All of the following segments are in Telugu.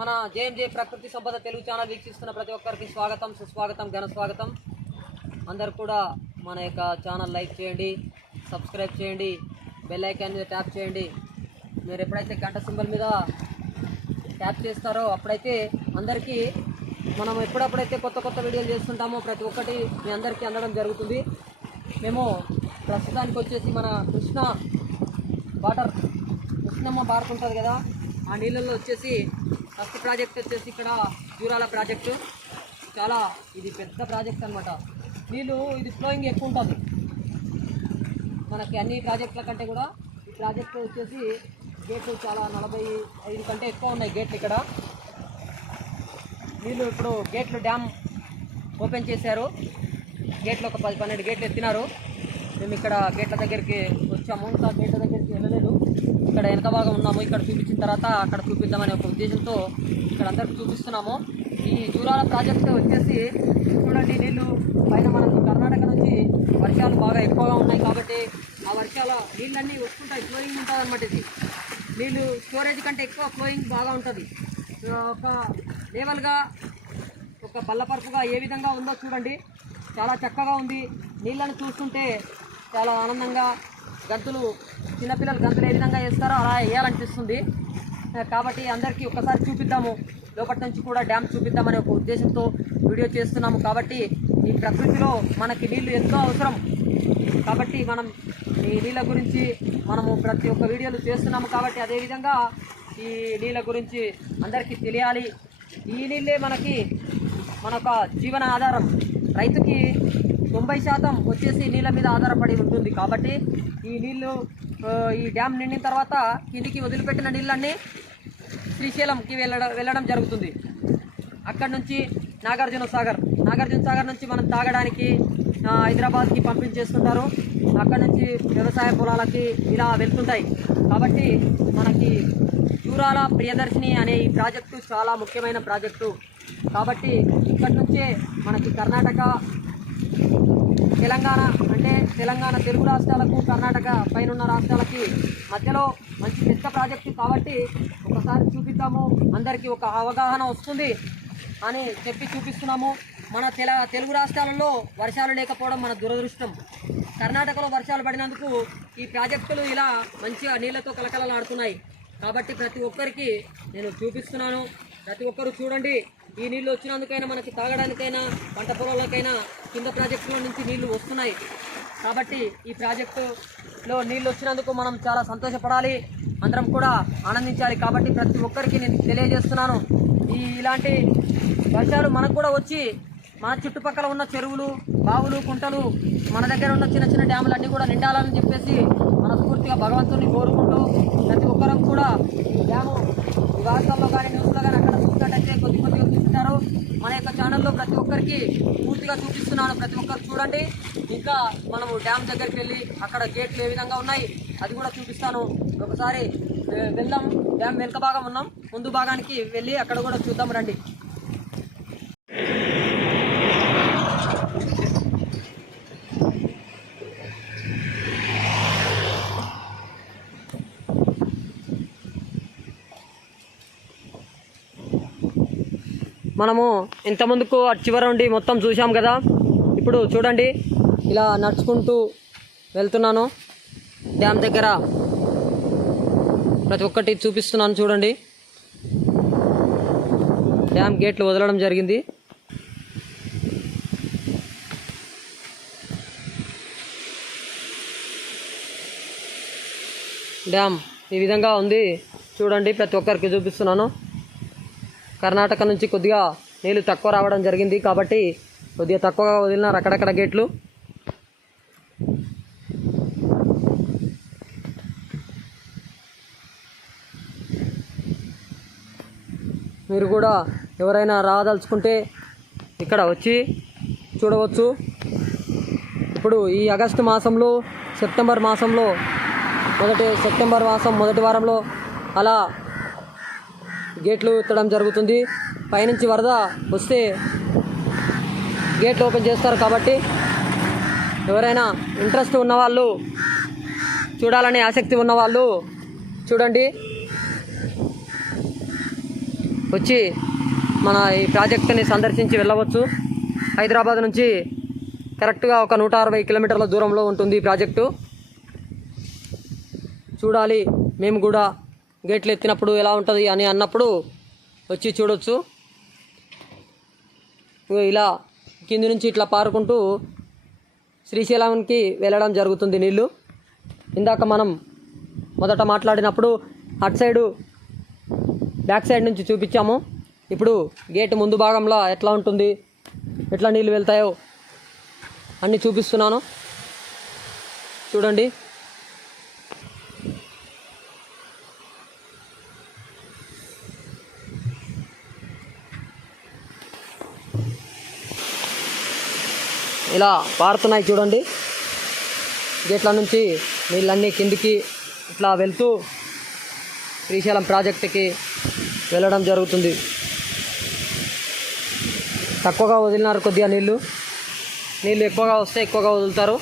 మన జేఎంజే ప్రకృతి సంపద తెలుగు ఛానల్ వీక్షిస్తున్న ప్రతి ఒక్కరికి స్వాగతం, సుస్వాగతం, ఘన స్వాగతం. అందరు కూడా మన యొక్క ఛానల్ లైక్ చేయండి, సబ్స్క్రైబ్ చేయండి, బెల్ ఐకాన్ మీద ట్యాప్ చేయండి. మీరు ఎప్పుడైతే గంట సింబల్ మీద ట్యాప్ చేస్తారో అప్పుడైతే అందరికీ మనం ఎప్పుడప్పుడైతే కొత్త కొత్త వీడియోలు చేస్తుంటామో ప్రతి ఒక్కటి మీ అందరికీ అందడం జరుగుతుంది. మేము ప్రస్తుతానికి వచ్చేసి మన కృష్ణమ్మ బారుకుంటుంది కదా, ఆ నీళ్ళల్లో వచ్చేసి ఫస్ట్ ప్రాజెక్ట్ వచ్చేసి ఇక్కడ జూరాల ప్రాజెక్టు. చాలా ఇది పెద్ద ప్రాజెక్ట్ అనమాట. నీళ్ళు ఇది ఫ్లోయింగ్ ఎక్కువ ఉంటుంది మనకి అన్ని ప్రాజెక్టుల కంటే కూడా. ఈ ప్రాజెక్టు వచ్చేసి గేట్లు చాలా 45 కంటే ఎక్కువ ఉన్నాయి గేట్లు ఇక్కడ. నీళ్ళు ఇప్పుడు గేట్లు డ్యామ్ ఓపెన్ చేశారు. గేట్లు ఒక 10-12 గేట్లు ఎత్తినారు. మేము ఇక్కడ గేట్ల దగ్గరికి వచ్చాము, ఇంకా గేట్ల దగ్గరికి వెళ్ళలేదు. ఇక్కడ వెనక భాగం ఉన్నాము. ఇక్కడ చూపించిన తర్వాత అక్కడ చూపిద్దామనే ఒక ఉద్దేశంతో ఇక్కడ అందరికి చూపిస్తున్నాము. ఈ జూరాల ప్రాజెక్టు వచ్చేసి చూడండి, నీళ్ళు పైన మనకు కర్ణాటక నుంచి వర్షాలు బాగా ఎక్కువగా ఉన్నాయి కాబట్టి ఆ వర్షాల నీళ్ళన్నీ వస్తుంటాయి, ఫ్లోయింగ్ ఉంటుంది అనమాట. ఇది నీళ్ళు స్టోరేజ్ కంటే ఎక్కువ ఫ్లోయింగ్ బాగా ఉంటుంది. ఒక లేవల్గా ఒక బల్లపరుపుగా ఏ విధంగా ఉందో చూడండి, చాలా చక్కగా ఉంది. నీళ్ళని చూస్తుంటే చాలా ఆనందంగా గంతులు, చిన్నపిల్లలు గంతులు ఏ విధంగా వేస్తారో అలా వేయాలనిపిస్తుంది. కాబట్టి అందరికీ ఒక్కసారి చూపిద్దాము, లోపటి నుంచి కూడా డ్యామ్ చూపిద్దామనే ఒక ఉద్దేశంతో వీడియో చేస్తున్నాము. కాబట్టి ఈ ప్రకృతిలో మనకి నీళ్ళు ఎంతో అవసరం కాబట్టి మనం ఈ నీళ్ళ గురించి మనము ప్రతి ఒక్క వీడియోలు చేస్తున్నాము. కాబట్టి అదేవిధంగా ఈ నీళ్ళ గురించి అందరికీ తెలియాలి. ఈ నీళ్ళే మనొక జీవన ఆధారం. రైతుకి 90% వచ్చేసి నీళ్ళ మీద ఆధారపడి ఉంటుంది. కాబట్టి ఈ నీళ్ళు ఈ డ్యామ్ నిండిన తర్వాత కిందికి వదిలిపెట్టిన నీళ్ళన్నీ శ్రీశైలంకి వెళ్ళడం జరుగుతుంది. అక్కడి నుంచి నాగార్జున సాగర్ నుంచి మనం తాగడానికి హైదరాబాద్కి పంపించేస్తుంటారు. అక్కడి నుంచి వ్యవసాయ పొలాలకి ఇలా వెళ్తుంటాయి. కాబట్టి మనకి జూరాల ప్రియదర్శిని అనే ఈ ప్రాజెక్టు చాలా ముఖ్యమైన ప్రాజెక్టు. కాబట్టి ఇక్కడి నుంచే మనకి కర్ణాటక, తెలంగాణ తెలంగాణ తెలుగు రాష్ట్రాలకు, కర్ణాటక పైన ఉన్న రాష్ట్రాలకి మధ్యలో మంచి పెద్ద ప్రాజెక్టు. కాబట్టి ఒకసారి చూపిద్దాము, అందరికీ ఒక అవగాహన వస్తుంది అని చెప్పి చూపిస్తున్నాము. మన తెలుగు రాష్ట్రాలలో వర్షాలు లేకపోవడం మన దురదృష్టం. కర్ణాటకలో వర్షాలు పడినందుకు ఈ ప్రాజెక్టులు ఇలా మంచిగా నీళ్లతో కలకలలాడుతున్నాయి. కాబట్టి ప్రతి ఒక్కరికి నేను చూపిస్తున్నాను. ప్రతి ఒక్కరు చూడండి. ఈ నీళ్ళు వచ్చినందుకైనా మనకి తాగడానికైనా, పంట పొలాలకైనా కింద ప్రాజెక్టుల నుంచి నీళ్లు వస్తున్నాయి. కాబట్టి ఈ ప్రాజెక్టులో నీళ్ళు వచ్చినందుకు మనం చాలా సంతోషపడాలి, అందరం కూడా ఆనందించాలి. కాబట్టి ప్రతి ఒక్కరికి నేను తెలియజేస్తున్నాను, ఇలాంటి వర్షాలు మనకు కూడా వచ్చి మన చుట్టుపక్కల ఉన్న చెరువులు, బావులు, కుంటలు, మన దగ్గర ఉన్న చిన్న చిన్న డ్యాములు అన్నీ కూడా నిండాలని చెప్పేసి మనస్ఫూర్తిగా భగవంతుని కోరుకుంటూ ప్రతి ఒక్కరం కూడా డ్యాము వార్తల్లో కానీ న్యూస్లో కానీ అక్కడ చూసినట్టయితే కొద్దిగా చూపిస్తారు. మన యొక్క ఛానల్లో ప్రతి ఒక్కరికి పూర్తిగా చూపిస్తున్నాను. ప్రతి ఒక్కరు చూడండి. ఇంకా మనము డ్యామ్ దగ్గరికి వెళ్ళి అక్కడ గేట్లు ఏ విధంగా ఉన్నాయి అది కూడా చూపిస్తాను. ఒకసారి వెళ్దాం. డ్యామ్ వెనుక భాగం ఉన్నాం, ముందు భాగానికి వెళ్ళి అక్కడ కూడా చూద్దాం రండి. మనము ఇంతకుముందుకు చివర ఉండి మొత్తం చూసాం కదా. ఇప్పుడు చూడండి, ఇలా నడుచుకుంటూ వెళ్తున్నాను. డ్యామ్ దగ్గర ప్రతి ఒక్కటి చూపిస్తున్నాను చూడండి. డ్యామ్ గేట్లు వదలడం జరిగింది. డ్యామ్ ఈ విధంగా ఉంది చూడండి. ప్రతి ఒక్కరికి చూపిస్తున్నాను. కర్ణాటక నుంచి కొద్దిగా నీళ్ళు తక్కువ రావడం జరిగింది కాబట్టి కొద్దిగా తక్కువగా వదిలినారు అక్కడక్కడ గేట్లు. మీరు కూడా ఎవరైనా రాదలుచుకుంటే ఇక్కడ వచ్చి చూడవచ్చు. ఇప్పుడు ఈ ఆగస్టు మాసంలో, సెప్టెంబర్ మాసంలో సెప్టెంబర్ మాసం మొదటి వారంలో అలా గేట్లు ఎత్తడం జరుగుతుంది. పైనుంచి వరద వస్తే గేట్లు ఓపెన్ చేస్తారు. కాబట్టి ఎవరైనా ఇంట్రెస్ట్ ఉన్నవాళ్ళు, చూడాలనే ఆసక్తి ఉన్నవాళ్ళు చూడండి. వచ్చి మన ఈ ప్రాజెక్టుని సందర్శించి వెళ్ళవచ్చు. హైదరాబాద్ నుంచి కరెక్ట్గా ఒక 160 కిలోమీటర్ల దూరంలో ఉంటుంది ఈ ప్రాజెక్టు. చూడాలి, మేము కూడా గేట్లు ఎత్తినప్పుడు ఎలా ఉంటుంది అని అన్నప్పుడు వచ్చి చూడవచ్చు. ఇలా కింది నుంచి ఇట్లా పారుకుంటూ శ్రీశైలంకి వెళ్ళడం జరుగుతుంది నీళ్ళు. ఇందాక మనం మొదట మాట్లాడినప్పుడు అటు సైడు బ్యాక్ సైడ్ నుంచి చూపించాము. ఇప్పుడు గేట్ ముందు భాగంలో ఎట్లా ఉంటుంది, ఎట్లా నీళ్ళు వెళ్తాయో అన్నీ చూపిస్తున్నాను. చూడండి. ఇలా పారుతున్నాయి చూడండి. గేట్ల నుంచి నీళ్ళన్నీ కిందికి ఇట్లా వెళ్తూ శ్రీశైలం ప్రాజెక్టుకి వెళ్ళడం జరుగుతుంది. తక్కువగా వదిలినారు కొద్దిగా నీళ్ళు ఎక్కువగా వస్తే ఎక్కువగా వదులుతారు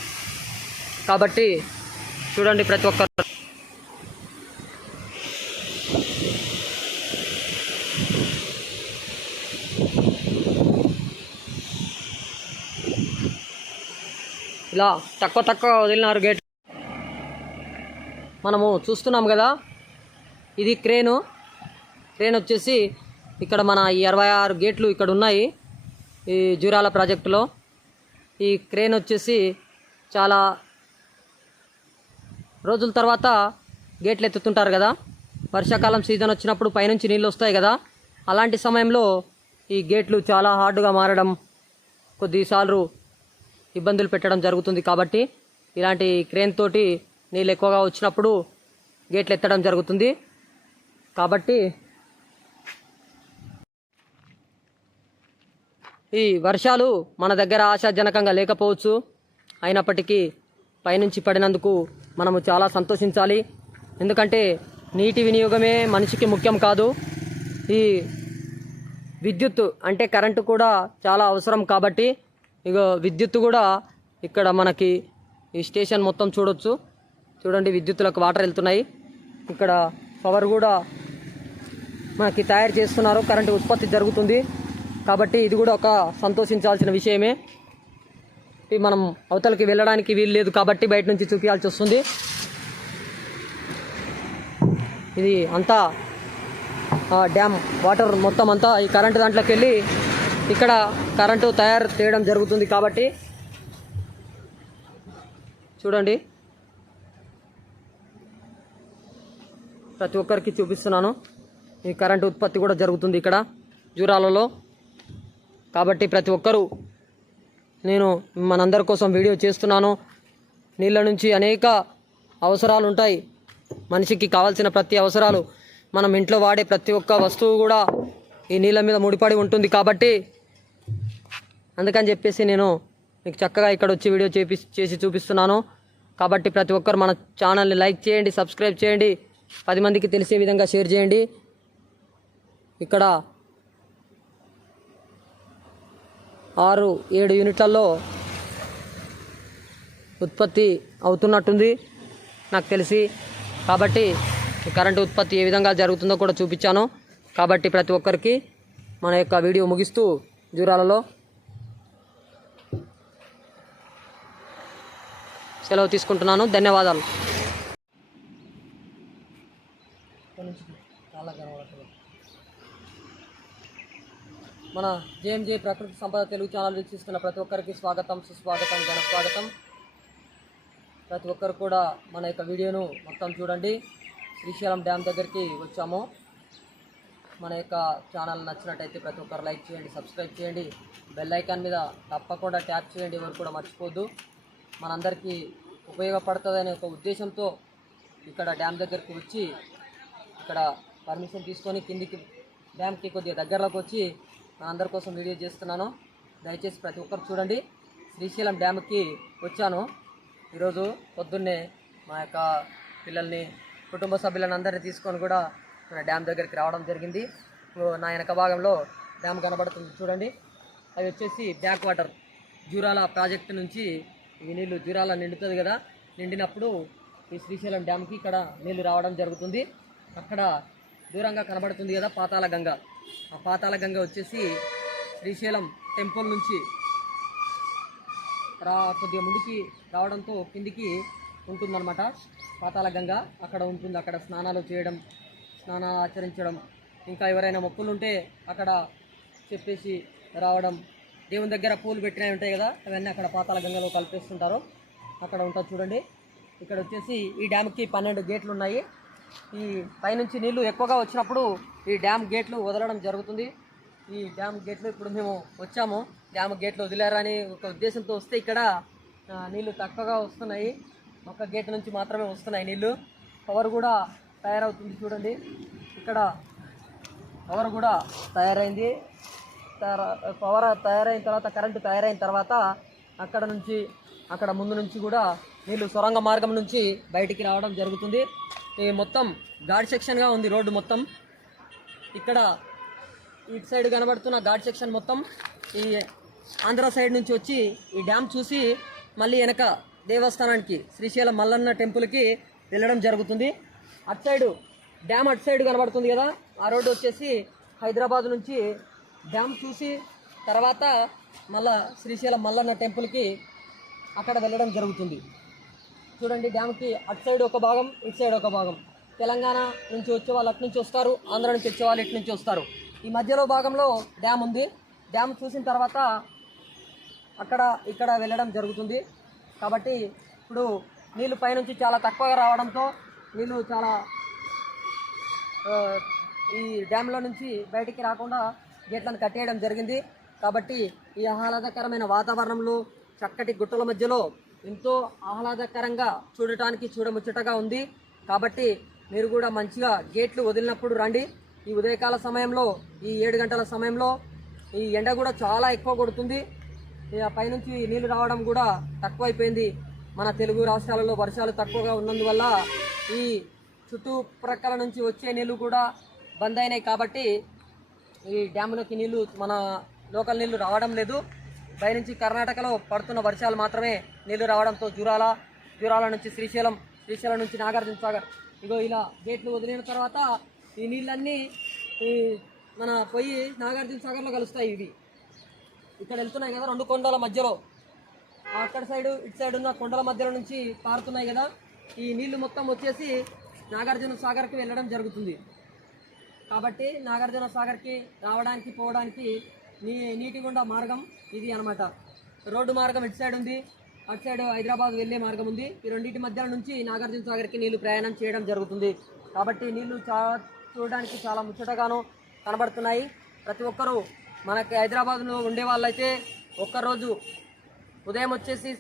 కాబట్టి చూడండి ప్రతి ఒక్కరు. ఇలా తక్కువ వదిలినారు గేట్. మనము చూస్తున్నాం కదా, ఇది క్రేన్ వచ్చేసి ఇక్కడ మన ఈ 66 గేట్లు ఇక్కడ ఉన్నాయి ఈ జూరాల ప్రాజెక్టులో. ఈ క్రేన్ వచ్చేసి చాలా రోజుల తర్వాత గేట్లు ఎత్తుతుంటారు కదా, వర్షాకాలం సీజన్ వచ్చినప్పుడు పైనుంచి నీళ్ళు వస్తాయి కదా, అలాంటి సమయంలో ఈ గేట్లు చాలా హార్డ్గా మారడం, కొద్దిసార్లు ఇబ్బందులు పెట్టడం జరుగుతుంది. కాబట్టి ఇలాంటి క్రేన్ తోటి నీళ్ళు ఎక్కువగా వచ్చినప్పుడు గేట్లు ఎత్తడం జరుగుతుంది. కాబట్టి ఈ వర్షాలు మన దగ్గర ఆశాజనకంగా లేకపోవచ్చు, అయినప్పటికీ పైనుంచి పడినందుకు మనము చాలా సంతోషించాలి. ఎందుకంటే నీటి వినియోగమే మనిషికి ముఖ్యం కాదు, ఈ విద్యుత్ అంటే కరెంటు కూడా చాలా అవసరం. కాబట్టి ఇక విద్యుత్ కూడా ఇక్కడ మనకి ఈ స్టేషన్ మొత్తం చూడొచ్చు. చూడండి, విద్యుత్తులకు వాటర్ వెళ్తున్నాయి. ఇక్కడ పవర్ కూడా మనకి తయారు చేస్తున్నారు, కరెంటు ఉత్పత్తి జరుగుతుంది. కాబట్టి ఇది కూడా ఒక సంతోషించాల్సిన విషయమే. మనం అవతలకి వెళ్ళడానికి వీలు లేదు కాబట్టి బయట నుంచి చూపించాల్సి వస్తుంది. ఇది అంతా డ్యామ్ వాటర్ మొత్తం అంతా ఈ కరెంటు దాంట్లోకి వెళ్ళి ఇక్కడ కరెంటు తయారు చేయడం జరుగుతుంది. కాబట్టి చూడండి, ప్రతి ఒక్కరికి చూపిస్తున్నాను. ఈ కరెంటు ఉత్పత్తి కూడా జరుగుతుంది ఇక్కడ జూరాలలో. కాబట్టి ప్రతి ఒక్కరూ, నేను మనందరి కోసం వీడియో చేస్తున్నాను. నీళ్ళ నుంచి అనేక అవసరాలు ఉంటాయి. మనిషికి కావాల్సిన ప్రతి అవసరాలు, మనం ఇంట్లో వాడే ప్రతి ఒక్క వస్తువు కూడా ఈ నీళ్ళ మీద ముడిపడి ఉంటుంది. కాబట్టి అందుకని చెప్పేసి నేను మీకు చక్కగా ఇక్కడ వచ్చి వీడియో చేసి చూపిస్తున్నాను. కాబట్టి ప్రతి ఒక్కరు మన ఛానల్ని లైక్ చేయండి, సబ్స్క్రైబ్ చేయండి, 10 మందికి తెలిసే విధంగా షేర్ చేయండి. ఇక్కడ 6-7 యూనిట్లలో ఉత్పత్తి అవుతున్నట్టుంది నాకు తెలిసి. కాబట్టి కరెంటు ఉత్పత్తి ఏ విధంగా జరుగుతుందో కూడా చూపించాను. కాబట్టి ప్రతి ఒక్కరికి మన యొక్క వీడియో ముగిస్తూ జూరాలలో సెలవు తీసుకుంటున్నాను. ధన్యవాదాలు. మన జేఎంజే ప్రకృతి సంపద తెలుగు ఛానల్ వీక్షిస్తున్న ప్రతి ఒక్కరికి స్వాగతం, సుస్వాగతం, ఘనస్వాగతం. ప్రతి ఒక్కరు కూడా మన యొక్క వీడియోను మొత్తం చూడండి. శ్రీశైలం డ్యామ్ దగ్గరికి వచ్చాము. మన యొక్క ఛానల్ నచ్చినట్టయితే ప్రతి ఒక్కరు లైక్ చేయండి, సబ్స్క్రైబ్ చేయండి, బెల్ ఐకాన్ మీద తప్పకుండా ట్యాప్ చేయండి. ఎవరు కూడా మర్చిపోద్దు. మనందరికీ ఉపయోగపడుతుందనే ఒక ఉద్దేశంతో ఇక్కడ డ్యామ్ దగ్గరికి వచ్చి ఇక్కడ పర్మిషన్ తీసుకొని కిందికి డ్యామ్కి కొద్దిగా దగ్గరలోకి వచ్చి అందరి కోసం వీడియో చేస్తున్నాను. దయచేసి ప్రతి ఒక్కరు చూడండి. శ్రీశైలం డ్యామ్కి వచ్చాను ఈరోజు పొద్దున్నే. మా యొక్క పిల్లల్ని, కుటుంబ సభ్యులను అందరినీ తీసుకొని కూడా మన డ్యామ్ దగ్గరికి రావడం జరిగింది. నా వెనక భాగంలో డ్యామ్ కనబడుతుంది చూడండి. అవి వచ్చేసి బ్యాక్ వాటర్, జూరాల ప్రాజెక్టు నుంచి ఈ నీళ్ళు జూరాల నిండుతుంది కదా, నిండినప్పుడు ఈ శ్రీశైలం డ్యామ్కి ఇక్కడ నీళ్లు రావడం జరుగుతుంది. అక్కడ దూరంగా కనబడుతుంది కదా పాతాళ గంగ, ఆ పాతాళ గంగ వచ్చేసి శ్రీశైలం టెంపుల్ నుంచి కొద్దిగా ముందుకి రావడంతో కిందికి ఉంటుందన్నమాట పాతాళ గంగ. అక్కడ ఉంటుంది. అక్కడ స్నానాలు చేయడం, స్నానాలు ఆచరించడం, ఇంకా ఎవరైనా మొక్కులు ఉంటే అక్కడ చెప్పేసి రావడం, దేవుని దగ్గర పూలు పెట్టినవి ఉంటాయి కదా, అవన్నీ అక్కడ పాతాళ గంగలో కలిపేస్తుంటారు. అక్కడ ఉంటుంది చూడండి. ఇక్కడ వచ్చేసి ఈ డ్యామ్కి 12 గేట్లు ఉన్నాయి. ఈ పైనుంచి నీళ్లు ఎక్కువగా వచ్చినప్పుడు ఈ డ్యామ్ గేట్లు వదలడం జరుగుతుంది. ఈ డ్యామ్ గేట్లు ఇప్పుడు మేము వచ్చాము, డ్యామ్ గేట్లు వదిలేరని ఒక ఉద్దేశంతో వస్తే ఇక్కడ నీళ్లు తక్కువగా వస్తున్నాయి. ఒక గేట్ నుంచి మాత్రమే వస్తున్నాయి నీళ్లు. పవర్ కూడా తయారవుతుంది చూడండి. ఇక్కడ పవర్ కూడా తయారైంది. పవర్ తయారైన తర్వాత, కరెంటు తయారైన తర్వాత అక్కడ ముందు నుంచి కూడా నీళ్లు సొరంగ మార్గం నుంచి బయటికి రావడం జరుగుతుంది. ఈ మొత్తం ఘాట్ సెక్షన్గా ఉంది రోడ్డు మొత్తం. ఇక్కడ ఇటు సైడ్ కనబడుతున్న ఘాట్ సెక్షన్ మొత్తం ఈ ఆంధ్ర సైడ్ నుంచి వచ్చి ఈ డ్యామ్ చూసి మళ్ళీ వెనక దేవస్థానానికి శ్రీశైలం మల్లన్న టెంపుల్కి వెళ్ళడం జరుగుతుంది. అటు సైడు డ్యామ్ అటు సైడ్ కనబడుతుంది కదా, ఆ రోడ్డు వచ్చేసి హైదరాబాద్ నుంచి డ్యామ్ చూసి తర్వాత మళ్ళా శ్రీశైలం మల్లన్న టెంపుల్కి అక్కడ వెళ్ళడం జరుగుతుంది. చూడండి, డ్యామ్కి అటు సైడ్ ఒక భాగం, ఇటు సైడ్ ఒక భాగం. తెలంగాణ నుంచి వచ్చే వాళ్ళు అటు నుంచి వస్తారు, ఆంధ్ర నుంచి వచ్చే వాళ్ళు ఇటు నుంచి వస్తారు. ఈ మధ్యలో భాగంలో డ్యామ్ ఉంది. డ్యామ్ చూసిన తర్వాత ఇక్కడ వెళ్ళడం జరుగుతుంది. కాబట్టి ఇప్పుడు నీళ్ళు పైనుంచి చాలా తక్కువగా రావడంతో నీళ్ళు చాలా ఈ డ్యామ్లో నుంచి బయటికి రాకుండా గేట్లను కట్టేయడం జరిగింది. కాబట్టి ఈ ఆహ్లాదకరమైన వాతావరణంలో చక్కటి గుట్టల మధ్యలో ఎంతో ఆహ్లాదకరంగా చూడటానికి చూడముచ్చటగా ఉంది. కాబట్టి మీరు కూడా మంచిగా గేట్లు వదిలినప్పుడు రండి. ఈ ఉదయకాల సమయంలో, ఈ 7 గంటల సమయంలో ఈ ఎండ కూడా చాలా ఎక్కువ కొడుతుంది. పైనుంచి నీళ్లు రావడం కూడా తక్కువైపోయింది. మన తెలుగు రాష్ట్రాలలో వర్షాలు తక్కువగా ఉన్నందువల్ల ఈ చుట్టుప్రక్కల నుంచి వచ్చే నీళ్లు కూడా బంద్ అయినాయి. కాబట్టి ఈ డ్యాములోకి నీళ్లు, మన లోకల్ నీళ్లు రావడం లేదు. పైనుంచి కర్ణాటకలో పడుతున్న వర్షాలు మాత్రమే నీళ్లు రావడంతో జూరాల నుంచి శ్రీశైలం నుంచి నాగార్జున సాగర్, ఇలా గేట్లు వదిలిన తర్వాత ఈ నీళ్ళన్నీ మన పోయి నాగార్జున సాగర్లో కలుస్తాయి. ఇవి ఇక్కడ వెళ్తున్నాయి కదా, 2 కొండల మధ్యలో, అక్కడ సైడు ఇటు సైడ్ ఉన్న కొండల మధ్యలో నుంచి పారుతున్నాయి కదా, ఈ నీళ్లు మొత్తం వచ్చేసి నాగార్జున సాగర్కి వెళ్ళడం జరుగుతుంది. కాబట్టి నాగార్జున సాగర్కి రావడానికి పోవడానికి నీటి గుండా మార్గం ఇది అన్నమాట. రోడ్డు మార్గం ఇటు సైడ్ ఉంది, అటు సైడ్ హైదరాబాద్ వెళ్ళే మార్గం ఉంది. ఈ రెండింటి మధ్య నుంచి నాగార్జున సాగర్కి నీళ్లు ప్రయాణం చేయడం జరుగుతుంది. కాబట్టి నీళ్లు చూడడానికి చాలా ముచ్చటగాను కనబడుతున్నాయి. ప్రతి ఒక్కరూ మనకి హైదరాబాద్లో ఉండే వాళ్ళైతే ఒక్కరోజు ఉదయం వచ్చేసి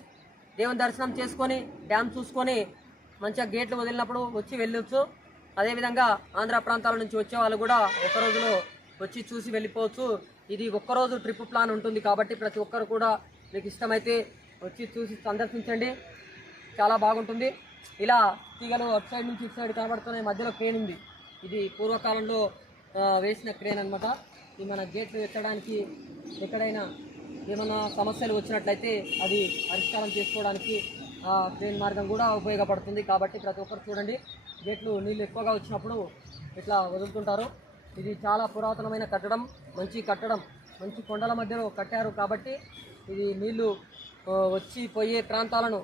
దేవుని దర్శనం చేసుకొని డ్యామ్ చూసుకొని మంచిగా గేట్లు వదిలినప్పుడు వచ్చి వెళ్ళొచ్చు. అదేవిధంగా ఆంధ్ర ప్రాంతాల నుంచి వచ్చే వాళ్ళు కూడా ఒక రోజులో వచ్చి చూసి వెళ్ళిపోవచ్చు. ఇది ఒక్కరోజు ట్రిప్ ప్లాన్ ఉంటుంది. కాబట్టి ప్రతి ఒక్కరు కూడా మీకు ఇష్టమైతే వచ్చి చూసి సందర్శించండి, చాలా బాగుంటుంది. ఇలా తీగలు అటు సైడ్ నుంచి ఇటు సైడ్ కనబడుతున్నాయి. మధ్యలో క్రేన్ ఉంది. ఇది పూర్వకాలంలో వేసిన క్రేన్ అనమాట. ఇది మన గేట్లు ఎక్కడానికి ఎక్కడైనా ఏమైనా సమస్యలు వచ్చినట్లయితే అది పరిష్కారం చేసుకోవడానికి క్రేన్ మార్గం కూడా ఉపయోగపడుతుంది. కాబట్టి ప్రతి ఒక్కరు చూడండి, గేట్లు నీళ్ళు ఎక్కువగా వచ్చినప్పుడు ఇట్లా వదులుతుంటారు. ఇది చాలా పురాతనమైన కట్టడం, మంచి కొండల మధ్యలో కట్టారు. కాబట్టి ఇది నీళ్లు వచ్చి పోయే ప్రాంతాలను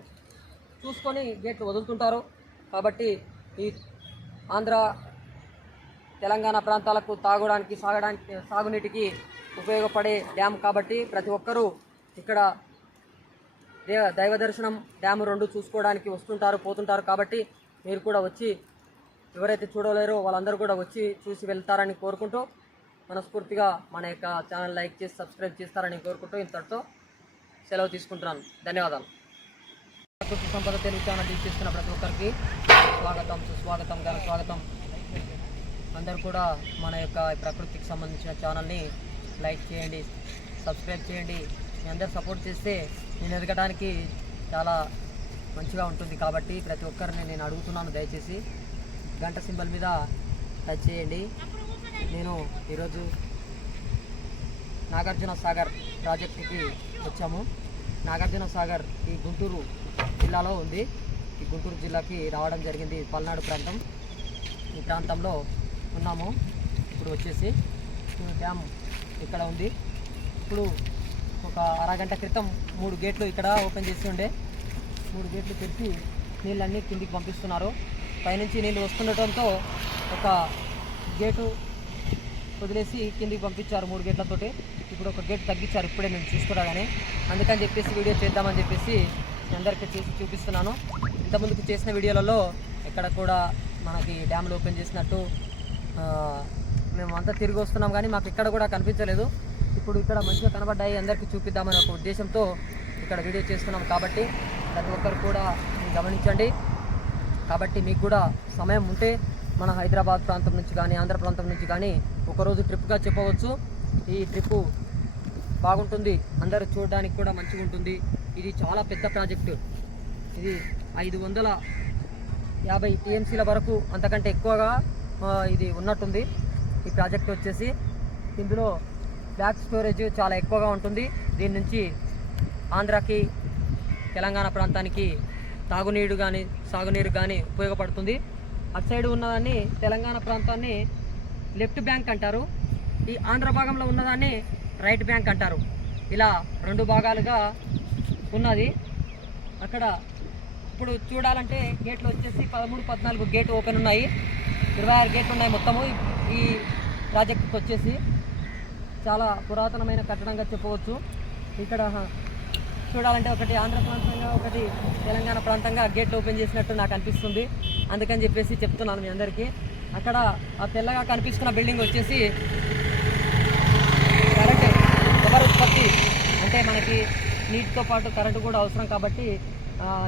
చూసుకొని గేట్లు వదులుతుంటారు. కాబట్టి ఈ ఆంధ్ర తెలంగాణ ప్రాంతాలకు తాగడానికి సాగునీటికి ఉపయోగపడే డ్యామ్. కాబట్టి ప్రతి ఒక్కరూ ఇక్కడ దైవ దర్శనం, డ్యామ్ 2 చూసుకోవడానికి వస్తుంటారు, పోతుంటారు. కాబట్టి మీరు కూడా వచ్చి, ఎవరైతే చూడలేరో వాళ్ళందరూ కూడా వచ్చి చూసి వెళ్తారని కోరుకుంటూ, మనస్ఫూర్తిగా మన యొక్క ఛానల్ లైక్ చేసి సబ్స్క్రైబ్ చేస్తారని కోరుకుంటూ ఇంతటితో సెలవు తీసుకుంటున్నాను. ధన్యవాదాలు. ప్రకృతి సంపద తెలుగు ఛానల్ వీక్షిస్తున్న ప్రతి ఒక్కరికి స్వాగతం, సుస్వాగతం, ఘన స్వాగతం. అందరూ కూడా మన యొక్క ప్రకృతికి సంబంధించిన ఛానల్ని లైక్ చేయండి, సబ్స్క్రైబ్ చేయండి. మీ అందరు సపోర్ట్ చేస్తే నేను ఎదగడానికి చాలా మంచిగా ఉంటుంది. కాబట్టి ప్రతి ఒక్కరిని నేను అడుగుతున్నాను, దయచేసి గంట సింబల్ మీద టచ్ చేయండి. నేను ఈరోజు నాగార్జున సాగర్ ప్రాజెక్టుకి వచ్చాము. నాగార్జున సాగర్ ఈ గుంటూరు జిల్లాలో ఉంది. ఈ గుంటూరు జిల్లాకి రావడం జరిగింది. పల్నాడు ప్రాంతం, ఈ ప్రాంతంలో ఉన్నాము ఇప్పుడు వచ్చేసి. డ్యామ్ ఇక్కడ ఉంది. ఇప్పుడు ఒక అరగంట క్రితం 3 గేట్లు ఇక్కడ ఓపెన్ చేసి ఉండే, 3 గేట్లు తెరిచి నీళ్ళన్నీ కిందికి పంపిస్తున్నారు. పైనుంచి నీళ్ళు వస్తుండటంతో ఒక గేటు వదిలేసి కిందికి పంపించారు 3 గేట్లతోటి. ఇప్పుడు ఒక గేట్ తగ్గించారు ఇప్పుడే మేము చూసుకోరాగానే. అందుకని చెప్పేసి వీడియో చేద్దామని చెప్పేసి అందరికీ చేసి చూపిస్తున్నాను. ఇంతకుముందుకు చేసిన వీడియోలలో ఎక్కడ కూడా మనకి డ్యామ్లు ఓపెన్ చేసినట్టు మేము అంతా తిరిగి వస్తున్నాం కానీ మాకు ఇక్కడ కూడా కనిపించలేదు. ఇప్పుడు ఇక్కడ మంచిగా కనబడ్డాయి, అందరికీ చూపిద్దామని ఒక ఉద్దేశంతో ఇక్కడ వీడియో చేస్తున్నాం. కాబట్టి ప్రతి ఒక్కరు కూడా గమనించండి. కాబట్టి మీకు కూడా సమయం ఉంటే మన హైదరాబాద్ ప్రాంతం నుంచి కానీ ఆంధ్ర ప్రాంతం నుంచి కానీ ఒకరోజు ట్రిప్గా చెప్పవచ్చు. ఈ ట్రిప్పు బాగుంటుంది, అందరూ చూడడానికి కూడా మంచిగా ఉంటుంది. ఇది చాలా పెద్ద ప్రాజెక్టు. ఇది 550 టీఎంసీల వరకు అంతకంటే ఎక్కువగా ఇది ఉన్నట్టుంది. ఈ ప్రాజెక్ట్ వచ్చేసి ఇందులో బ్యాక్ స్టోరేజ్ చాలా ఎక్కువగా ఉంటుంది. దీని నుంచి ఆంధ్రాకి తెలంగాణ ప్రాంతానికి తాగునీరు కానీ సాగునీరు కానీ ఉపయోగపడుతుంది. అటు సైడ్ ఉన్నదాన్ని తెలంగాణ ప్రాంతాన్ని లెఫ్ట్ బ్యాంక్ అంటారు, ఈ ఆంధ్ర భాగంలో ఉన్నదాన్ని రైట్ బ్యాంక్ అంటారు. ఇలా 2 భాగాలుగా ఉన్నది. అక్కడ ఇప్పుడు చూడాలంటే గేట్లు వచ్చేసి 13, 14 గేట్ ఓపెన్ ఉన్నాయి, 26 గేట్లు ఉన్నాయి మొత్తము. ఈ ప్రాజెక్టుకి వచ్చేసి చాలా పురాతనమైన కట్టడంగా చెప్పవచ్చు. ఇక్కడ చూడాలంటే ఒకటి ఆంధ్ర ప్రాంతంగా ఒకటి తెలంగాణ ప్రాంతంగా గేట్లు ఓపెన్ చేసినట్టు నాకు అనిపిస్తుంది. అందుకని చెప్పేసి చెప్తున్నాను మీ అందరికీ. అక్కడ ఆ తెల్లగా కనిపిస్తున్న బిల్డింగ్ వచ్చేసి కరెంట్ పవర్ ఉత్పత్తి, అంటే మనకి నీటితో పాటు కరెంటు కూడా అవసరం కాబట్టి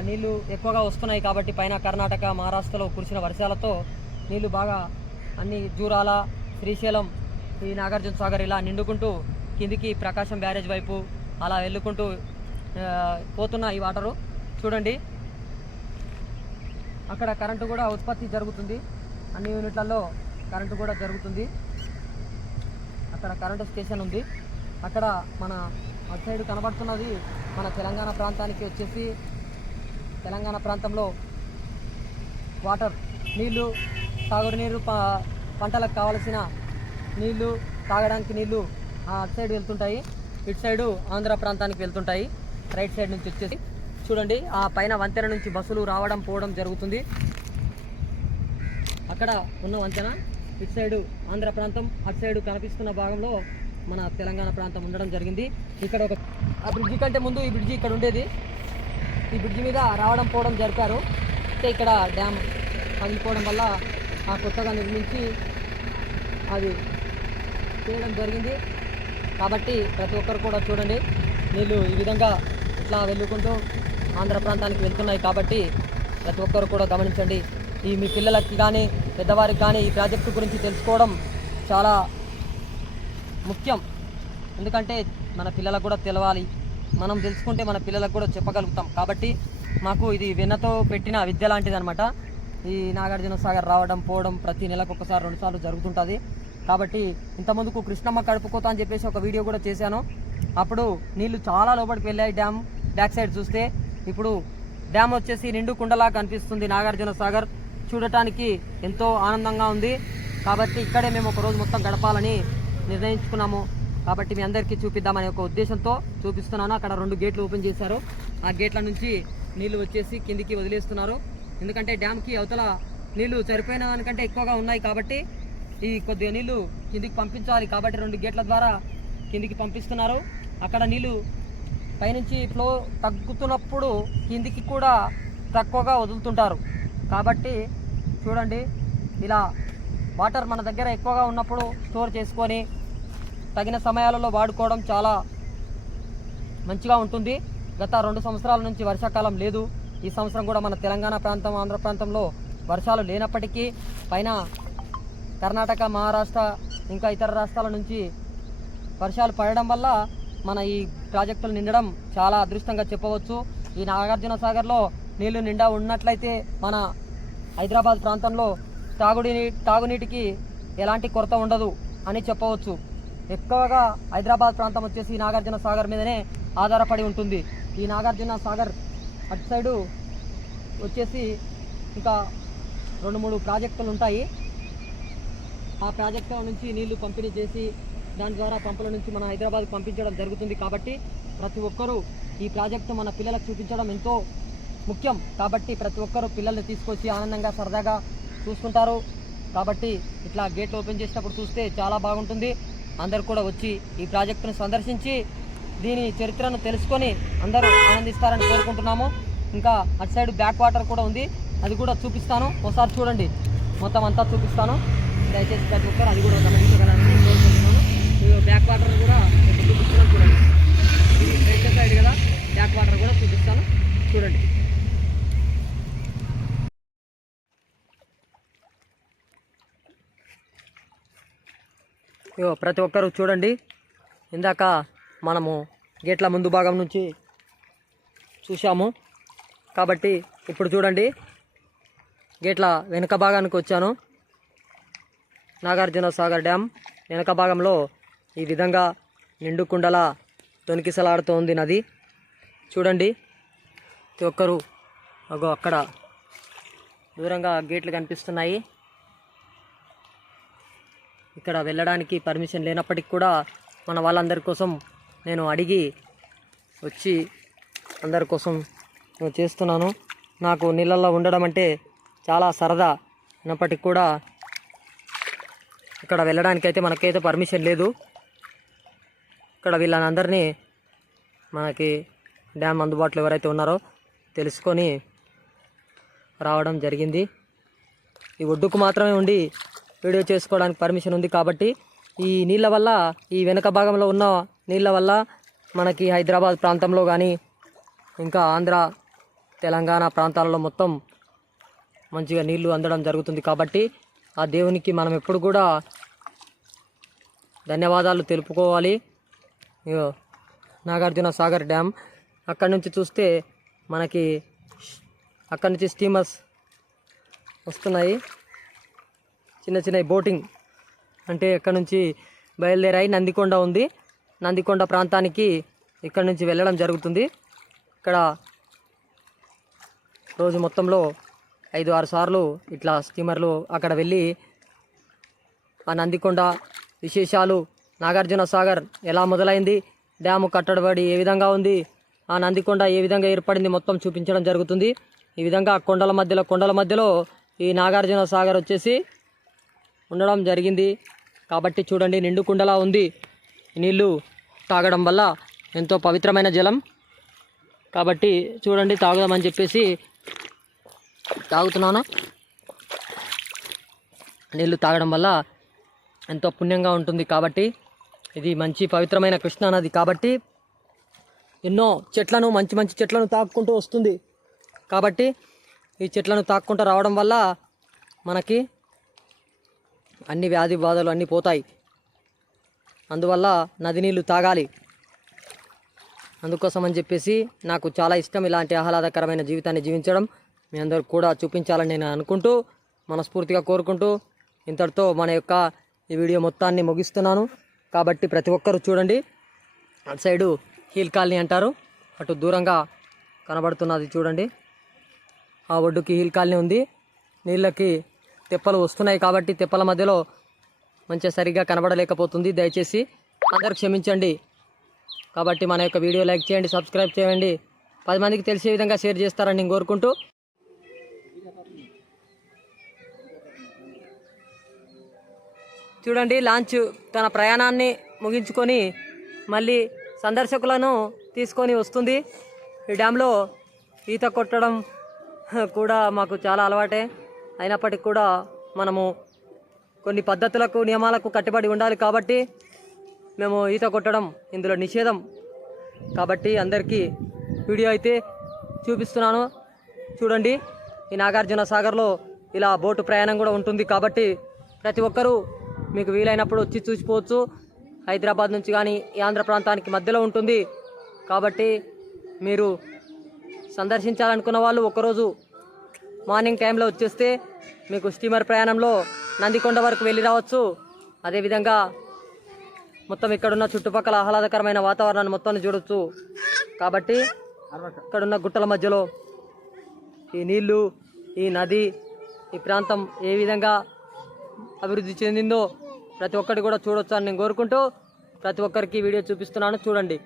నీళ్లు ఎక్కువగా వస్తున్నాయి. కాబట్టి పైన కర్ణాటక మహారాష్ట్రలో కురిసిన వర్షాలతో నీళ్లు బాగా అన్ని జూరాల, శ్రీశైలం, ఈ నాగార్జున సాగర్ ఇలా నిండుకుంటూ కిందికి ప్రకాశం బ్యారేజ్ వైపు అలా వెళ్ళుకుంటూ పోతున్న ఈ వాటరు చూడండి. అక్కడ కరెంటు కూడా ఉత్పత్తి జరుగుతుంది, అన్ని యూనిట్లలో కరెంటు కూడా జరుగుతుంది. అక్కడ కరెంటు స్టేషన్ ఉంది. అక్కడ మన అటు సైడ్ కనబడుతున్నది మన తెలంగాణ ప్రాంతానికి వచ్చేసి తెలంగాణ ప్రాంతంలో వాటర్ నీళ్లు, తాగునీరు, పంటలకు కావలసిన నీళ్లు, తాగడానికి నీళ్లు అటు సైడ్ వెళ్తుంటాయి, ఇటు సైడు ఆంధ్ర ప్రాంతానికి వెళ్తుంటాయి. రైట్ సైడ్ నుంచి వచ్చేసి చూడండి, ఆ పైన వంతెన నుంచి బస్సులు రావడం పోవడం జరుగుతుంది. అక్కడ ఉన్న వంతెన ఇటు సైడు ఆంధ్ర ప్రాంతం, అటు సైడు కనిపిస్తున్న భాగంలో మన తెలంగాణ ప్రాంతం ఉండడం జరిగింది. ఇక్కడ ఒక ఆ బ్రిడ్జి కంటే ముందు ఈ బ్రిడ్జి ఇక్కడ ఉండేది. ఈ బ్రిడ్జి మీద రావడం పోవడం జరిపారు. అయితే ఇక్కడ డ్యామ్ పగిలిపోవడం వల్ల ఆ కొత్తగా నిర్మించి అది చేయడం జరిగింది. కాబట్టి ప్రతి ఒక్కరు కూడా చూడండి, నీళ్ళు ఈ విధంగా ఇట్లా వెళ్ళుకుంటూ ఆంధ్ర ప్రాంతానికి వెళ్తున్నాయి. కాబట్టి ప్రతి ఒక్కరు కూడా గమనించండి. ఈ మీ పిల్లలకి కానీ పెద్దవారికి కానీ ఈ ప్రాజెక్టు గురించి తెలుసుకోవడం చాలా ముఖ్యం. ఎందుకంటే మన పిల్లలకు కూడా తెలవాలి, మనం తెలుసుకుంటే మన పిల్లలకు కూడా చెప్పగలుగుతాం. కాబట్టి మాకు ఇది వెన్నతో పెట్టిన విద్య లాంటిది అనమాట. ఈ నాగార్జున సాగర్ రావడం పోవడం ప్రతి నెలకు ఒకసారి 2 సార్లు జరుగుతుంటుంది. కాబట్టి ఇంతకుముందుకు కృష్ణమ్మ కడుపుకోత అని చెప్పేసి ఒక వీడియో కూడా చేశాను. అప్పుడు నీళ్లు చాలా లోపలికి వెళ్ళాయి డ్యామ్ బ్యాక్ సైడ్ చూస్తే. ఇప్పుడు డ్యామ్ వచ్చేసి నిండు కుండలా కనిపిస్తుంది. నాగార్జున సాగర్ చూడటానికి ఎంతో ఆనందంగా ఉంది. కాబట్టి ఇక్కడే మేము ఒక రోజు మొత్తం గడపాలని నిర్ణయించుకున్నాము. కాబట్టి మీ అందరికీ చూపిద్దామనే ఒక ఉద్దేశంతో చూపిస్తున్నాను. అక్కడ 2 గేట్లు ఓపెన్ చేశారు. ఆ గేట్ల నుంచి నీళ్లు వచ్చేసి కిందికి వదిలేస్తున్నారు. ఎందుకంటే డ్యామ్కి అవతల నీళ్లు సరిపోయిన దానికంటే ఎక్కువగా ఉన్నాయి. కాబట్టి ఈ కొద్దిగా నీళ్లు కిందికి పంపించాలి. కాబట్టి 2 గేట్ల ద్వారా కిందికి పంపిస్తున్నారు. అక్కడ నీళ్లు పైనుంచి ఫ్లో తగ్గుతున్నప్పుడు కిందికి కూడా తక్కువగా వదులుతుంటారు. కాబట్టి చూడండి, ఇలా వాటర్ మన దగ్గర ఎక్కువగా ఉన్నప్పుడు స్టోర్ చేసుకొని తగిన సమయాలలో వాడుకోవడం చాలా మంచిగా ఉంటుంది. గత 2 సంవత్సరాల నుంచి వర్షాకాలం లేదు. ఈ సంవత్సరం కూడా మన తెలంగాణ ప్రాంతం, ఆంధ్ర ప్రాంతంలో వర్షాలు లేనప్పటికీ పైన కర్ణాటక, మహారాష్ట్ర ఇంకా ఇతర రాష్ట్రాల నుంచి వర్షాలు పడడం వల్ల మన ఈ ప్రాజెక్టులు నిండడం చాలా అదృష్టంగా చెప్పవచ్చు. ఈ నాగార్జున సాగర్లో నీళ్లు నిండా ఉన్నట్లయితే మన హైదరాబాద్ ప్రాంతంలో తాగునీటికి ఎలాంటి కొరత ఉండదు అని చెప్పవచ్చు. ఎక్కువగా హైదరాబాద్ ప్రాంతం వచ్చేసి నాగార్జున సాగర్ మీదనే ఆధారపడి ఉంటుంది. ఈ నాగార్జున సాగర్ అటు సైడు వచ్చేసి ఇంకా 2-3 ప్రాజెక్టులు ఉంటాయి. ఆ ప్రాజెక్టుల నుంచి నీళ్లు పంపిణీ చేసి దాని ద్వారా పంపుల నుంచి మన హైదరాబాద్కి పంపించడం జరుగుతుంది. కాబట్టి ప్రతి ఒక్కరూ ఈ ప్రాజెక్టు మన పిల్లలకు చూపించడం ఎంతో ముఖ్యం. కాబట్టి ప్రతి ఒక్కరూ పిల్లల్ని తీసుకొచ్చి ఆనందంగా సరదాగా చూస్తుంటారు. కాబట్టి ఇట్లా గేట్లు ఓపెన్ చేసినప్పుడు చూస్తే చాలా బాగుంటుంది. అందరూ కూడా వచ్చి ఈ ప్రాజెక్టును సందర్శించి దీని చరిత్రను తెలుసుకొని అందరూ ఆనందిస్తారని కోరుకుంటున్నాము. ఇంకా అటు సైడ్ బ్యాక్ వాటర్ కూడా ఉంది, అది కూడా చూపిస్తాను. ఒకసారి చూడండి, మొత్తం అంతా చూపిస్తాను. దయచేసి ప్రతి ఒక్కరు అది కూడా గమనించగలరని కోరుకుంటున్నాను. బ్యాక్ వాటర్ కూడా చూపిస్తున్నాను చూడండి. ఇది రైట్ సైడ్ కదా, బ్యాక్ వాటర్ కూడా చూపిస్తాను చూడండి. ప్రతి ఒక్కరు చూడండి. ఇందాక మనము గేట్ల ముందు భాగం నుంచి చూసాము. కాబట్టి ఇప్పుడు చూడండి, గేట్ల వెనుక భాగానికి వచ్చాను. నాగార్జున సాగర్ డ్యామ్ వెనుక భాగంలో ఈ విధంగా నిండు కుండలా తొనికిసలాడుతోంది నది. చూడండి ప్రతి ఒక్కరు. అగో అక్కడ దూరంగా గేట్లు కనిపిస్తున్నాయి. ఇక్కడ వెళ్ళడానికి పర్మిషన్ లేనప్పటికి కూడా మన వాళ్ళందరి కోసం నేను అడిగి వచ్చి అందరి కోసం నేను చేస్తున్నాను. నాకు నీళ్ళల్లో ఉండడం అంటే చాలా సరదా అయినప్పటికి కూడా ఇక్కడ వెళ్ళడానికైతే మనకైతే పర్మిషన్ లేదు. ఇక్కడ వీళ్ళందరినీ మనకి డ్యామ్ అందుబాటులో ఎవరైతే ఉన్నారో తెలుసుకొని రావడం జరిగింది. ఈ ఒడ్డుకు మాత్రమే ఉండి వీడియో చేసుకోవడానికి పర్మిషన్ ఉంది. కాబట్టి ఈ నీళ్ళ వల్ల, ఈ వెనక భాగంలో ఉన్న నీళ్ళ వల్ల మనకి హైదరాబాద్ ప్రాంతంలో కానీ ఇంకా ఆంధ్ర తెలంగాణ ప్రాంతాలలో మొత్తం మంచిగా నీళ్లు అందడం జరుగుతుంది. కాబట్టి ఆ దేవునికి మనం ఎప్పుడు కూడా ధన్యవాదాలు తెలుపుకోవాలి. నాగార్జున సాగర్ డ్యామ్ అక్కడి నుంచి చూస్తే మనకి అక్కడి నుంచి స్టీమర్స్ వస్తున్నాయి, చిన్న చిన్న బోటింగ్. అంటే ఇక్కడ నుంచి బయలుదేరాయి. నందికొండ ఉంది, నందికొండ ప్రాంతానికి ఇక్కడ నుంచి వెళ్ళడం జరుగుతుంది. ఇక్కడ రోజు మొత్తంలో 5-6 సార్లు ఇట్లా స్టీమర్లు అక్కడ వెళ్ళి ఆ నందికొండ విశేషాలు, నాగార్జున సాగర్ ఎలా మొదలైంది, డ్యాము కట్టడబడి ఏ విధంగా ఉంది, ఆ నందికొండ ఏ విధంగా ఏర్పడింది మొత్తం చూపించడం జరుగుతుంది. ఈ విధంగా కొండల మధ్యలో ఈ నాగార్జున సాగర్ వచ్చేసి ఉండడం జరిగింది. కాబట్టి చూడండి, నిండు కుండలా ఉంది. నీళ్ళు తాగడం వల్ల ఎంతో పవిత్రమైన జలం. కాబట్టి చూడండి, తాగుదామని చెప్పేసి తాగుతున్నాను. నీళ్ళు తాగడం వల్ల ఎంతో పుణ్యంగా ఉంటుంది. కాబట్టి ఇది మంచి పవిత్రమైన కృష్ణా నది. కాబట్టి ఎన్నో చెట్లను, మంచి చెట్లను తాక్కుంటూ వస్తుంది. కాబట్టి ఈ చెట్లను తాక్కుంటూ రావడం వల్ల మనకి అన్ని వ్యాధి బాధలు అన్నీ పోతాయి. అందువల్ల నది నీళ్ళు తాగాలి. అందుకోసం అని చెప్పేసి నాకు చాలా ఇష్టం ఇలాంటి ఆహ్లాదకరమైన జీవితాన్ని జీవించడం. మీ అందరూ కూడా చూపించాలని నేను అనుకుంటూ, మనస్ఫూర్తిగా కోరుకుంటూ ఇంతటితో మన యొక్క ఈ వీడియో మొత్తాన్ని ముగిస్తున్నాను. కాబట్టి ప్రతి ఒక్కరూ చూడండి. అటు సైడు హీల్ కాలనీ అంటారు, అటు దూరంగా కనబడుతున్నది చూడండి. ఆ ఒడ్డుకి హీల్ కాలనీ ఉంది. నీళ్ళకి తెప్పలు వస్తున్నాయి కాబట్టి తెప్పల మధ్యలో మంచిగా సరిగ్గా కనబడలేకపోతుంది. దయచేసి అందరూ క్షమించండి. కాబట్టి మన యొక్క వీడియో లైక్ చేయండి, సబ్స్క్రైబ్ చేయండి, 10 మందికి తెలిసే విధంగా షేర్ చేస్తారని నేను కోరుకుంటూ, చూడండి లాంచ్ తన ప్రయాణాన్ని ముగించుకొని మళ్ళీ సందర్శకులను తీసుకొని వస్తుంది. ఈ డ్యాంలో ఈత కొట్టడం కూడా మాకు చాలా అలవాటే. అయినప్పటికీ కూడా మనము కొన్ని పద్ధతులకు, నియమాలకు కట్టుబడి ఉండాలి. కాబట్టి మేము ఈత కొట్టడం ఇందులో నిషేధం. కాబట్టి అందరికీ వీడియో అయితే చూపిస్తున్నాను. చూడండి, ఈ నాగార్జున సాగర్లో ఇలా బోటు ప్రయాణం కూడా ఉంటుంది. కాబట్టి ప్రతి ఒక్కరూ మీకు వీలైనప్పుడు వచ్చి చూసిపోవచ్చు. హైదరాబాద్ నుంచి కానీ ఈ ఆంధ్ర ప్రాంతానికి మధ్యలో ఉంటుంది. కాబట్టి మీరు సందర్శించాలనుకున్న వాళ్ళు ఒకరోజు మార్నింగ్ టైంలో వచ్చేస్తే మీకు స్టీమర్ ప్రయాణంలో నందికొండ వరకు వెళ్ళి రావచ్చు. అదేవిధంగా మొత్తం ఇక్కడున్న చుట్టుపక్కల ఆహ్లాదకరమైన వాతావరణాన్ని మొత్తాన్ని చూడవచ్చు. కాబట్టి ఇక్కడున్న గుట్టల మధ్యలో ఈ నీళ్లు, ఈ నది, ఈ ప్రాంతం ఏ విధంగా అభివృద్ధి చెందిందో ప్రతి ఒక్కటి కూడా చూడొచ్చు అని నేను కోరుకుంటూ ప్రతి ఒక్కరికి వీడియో చూపిస్తున్నాను చూడండి.